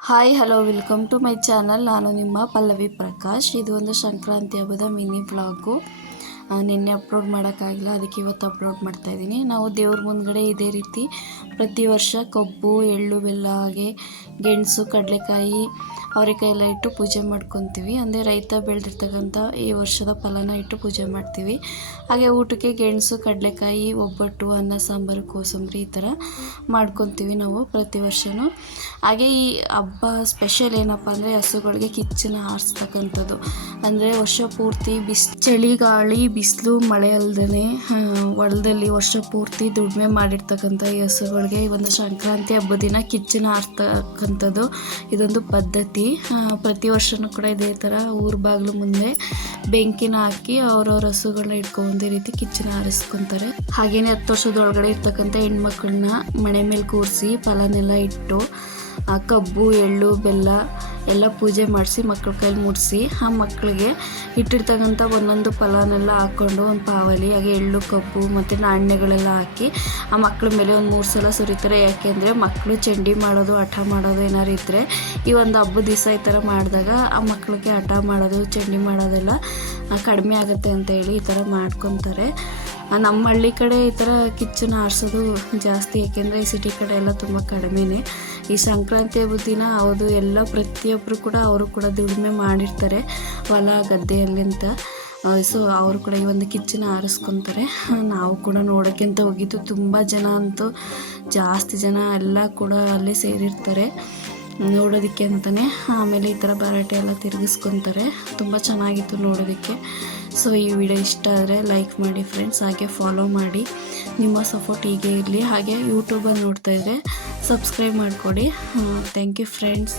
Hi hello welcome to my channel ನಾನು ನಿಮ್ಮ ಪಲ್ಲವಿ ಪ್ರಕಾಶ್. ಇದು ಒಂದು ಸಂಕ್ರಾಂತಿ ಹಬ್ಬದ ಮಿನಿ ಬ್ಲಾಗು ನಿನ್ನೆ ಅಪ್ಲೋಡ್ ಮಾಡೋಕ್ಕಾಗಿಲ್ಲ, ಅದಕ್ಕೆ ಇವತ್ತು ಅಪ್ಲೋಡ್ ಮಾಡ್ತಾ ಇದ್ದೀನಿ. ನಾವು ದೇವ್ರ ಮುಂದ್ಗಡೆ ಇದೇ ರೀತಿ ಪ್ರತಿ ವರ್ಷ ಕಬ್ಬು, ಎಳ್ಳು, ಬೆಲ್ಲ, ಹಾಗೆ ಗೆಣಸು, ಕಡಲೆಕಾಯಿ ಅವರೆಕಾಯಿ ಎಲ್ಲ ಇಟ್ಟು ಪೂಜೆ ಮಾಡ್ಕೊತೀವಿ. ಅಂದರೆ ರೈತ ಬೆಳೆದಿರ್ತಕ್ಕಂಥ ಈ ವರ್ಷದ ಫಲನ ಇಟ್ಟು ಪೂಜೆ ಮಾಡ್ತೀವಿ. ಹಾಗೆ ಊಟಕ್ಕೆ ಗೆಣಸು, ಕಡಲೆಕಾಯಿ, ಒಬ್ಬಟ್ಟು, ಅನ್ನ, ಸಾಂಬಾರು, ಕೋಸಂಬರಿ ಈ ಥರ ಮಾಡ್ಕೊತೀವಿ ನಾವು ಪ್ರತಿ ವರ್ಷವೂ ಹಾಗೆ ಈ ಹಬ್ಬ ಸ್ಪೆಷಲ್ ಏನಪ್ಪ ಅಂದರೆ ಹಸುಗಳಿಗೆ ಕಿಚ್ಚನ ಹಾರಿಸ್ತಕ್ಕಂಥದ್ದು ಅಂದರೆ ವರ್ಷ ಪೂರ್ತಿ ಬಿಸಿ ಚಳಿ ಗಾಳಿ ಬಿಸಿಲು, ಮಳೆ ಅಲ್ಲದೇ ಹೊಲದಲ್ಲಿ ವರ್ಷ ಪೂರ್ತಿ ದುಡಿಮೆ ಮಾಡಿರ್ತಕ್ಕಂಥ ಹಸುಗಳಿಗೆ ಈ ಒಂದು ಸಂಕ್ರಾಂತಿ ಹಬ್ಬದ ದಿನ ಕಿಚ್ಚನ ಹಾರ್ತಕ್ಕಂಥದ್ದು ಇದೊಂದು ಪದ್ಧತಿ. ಪ್ರತಿ ವರ್ಷವೂ ಕೂಡ ಇದೇ ಥರ ಊರ ಬಾಗಿಲು ಮುಂದೆ ಬೆಂಕಿನ ಹಾಕಿ ಅವ್ರವ್ರ ಹಸುಗಳನ್ನ ಇಟ್ಕೊಂಡು ರೀತಿ ಕಿಚ್ಚನ ಆರಿಸ್ಕೊತಾರೆ ಹಾಗೇನೆ ಹತ್ತು ವರ್ಷದೊಳಗಡೆ ಇರ್ತಕ್ಕಂಥ ಹೆಣ್ಮಕ್ಳನ್ನ ಮನೆ ಮೇಲೆ ಕೂರಿಸಿ ಫಲನೆಲ್ಲ ಇಟ್ಟು ಆ ಕಬ್ಬು, ಎಳ್ಳು, ಬೆಲ್ಲ ಎಲ್ಲ ಪೂಜೆ ಮಾಡಿಸಿ ಮಕ್ಕಳ ಕೈಲಿ ಮುಡಿಸಿ ಆ ಮಕ್ಕಳಿಗೆ ಇಟ್ಟಿರ್ತಕ್ಕಂಥ ಒಂದೊಂದು ಫಲನೆಲ್ಲ ಹಾಕ್ಕೊಂಡು ಒಂದು ಪಾವಲಿ, ಹಾಗೆ ಎಳ್ಳು, ಕಬ್ಬು ಮತ್ತು ನಾಣ್ಯಗಳೆಲ್ಲ ಹಾಕಿ ಆ ಮಕ್ಕಳ ಮೇಲೆ ಒಂದು ಮೂರು ಸಲ ಸುರಿತಾರೆ. ಯಾಕೆಂದರೆ ಮಕ್ಕಳು ಚಂಡಿ ಮಾಡೋದು, ಹಠ ಮಾಡೋದು ಏನಾರು ಇದ್ದರೆ ಈ ಒಂದು ಹಬ್ಬದ ದಿವಸ ಈ ಥರ ಮಾಡಿದಾಗ ಆ ಮಕ್ಕಳಿಗೆ ಹಠ ಮಾಡೋದು, ಚಂಡಿ ಮಾಡೋದೆಲ್ಲ ಕಡಿಮೆ ಆಗುತ್ತೆ ಅಂತ ಹೇಳಿ ಈ ಥರ ಮಾಡ್ಕೊತಾರೆ. ನಮ್ಮ ಹಳ್ಳಿ ಕಡೆ ಈ ಥರ ಕಿಚ್ಚನ್ನ ಆರಿಸೋದು ಜಾಸ್ತಿ, ಯಾಕೆಂದರೆ ಈ ಸಿಟಿ ಕಡೆ ಎಲ್ಲ ತುಂಬ ಕಡಿಮೆನೇ. ಈ ಸಂಕ್ರಾಂತಿ ಹಬ್ಬದ ದಿನ ಹೌದು, ಎಲ್ಲ ಪ್ರತಿಯೊಬ್ಬರು ಕೂಡ ಅವರು ಕೂಡ ದುಡಿಮೆ ಮಾಡಿರ್ತಾರೆ, ಹೊಲ ಗದ್ದೆಯಲ್ಲಿ ಅಂತ. ಸೊ ಅವರು ಕೂಡ ಈ ಒಂದು ಕಿಚ್ಚನ್ನ ಆರಿಸ್ಕೊತಾರೆ. ನಾವು ಕೂಡ ನೋಡೋಕ್ಕೆ ಅಂತ ಹೋಗಿದ್ದು ತುಂಬ ಜನ ಅಂತೂ ಜಾಸ್ತಿ ಜನ ಎಲ್ಲ ಕೂಡ ಅಲ್ಲೇ ಸೇರಿರ್ತಾರೆ, ನೋಡೋದಕ್ಕೆ ಅಂತಲೇ ಆಮೇಲೆ ಈ ಥರ ಭರಾಟೆ ಎಲ್ಲ ತಿರುಗಿಸ್ಕೊತಾರೆ. ತುಂಬ ಚೆನ್ನಾಗಿತ್ತು ನೋಡೋದಕ್ಕೆ. ಸೊ ಈ ವಿಡಿಯೋ ಇಷ್ಟ ಆದರೆ ಲೈಕ್ ಮಾಡಿ ಫ್ರೆಂಡ್ಸ್ ಹಾಗೆ ಫಾಲೋ ಮಾಡಿ. ನಿಮ್ಮ ಸಪೋರ್ಟ್ ಹೀಗೆ ಇರಲಿ. ಹಾಗೆ ಯೂಟ್ಯೂಬಲ್ಲಿ ನೋಡ್ತಾ ಇದ್ದರೆ ಸಬ್ಸ್ಕ್ರೈಬ್ ಮಾಡಿಕೊಡಿ. Thank you friends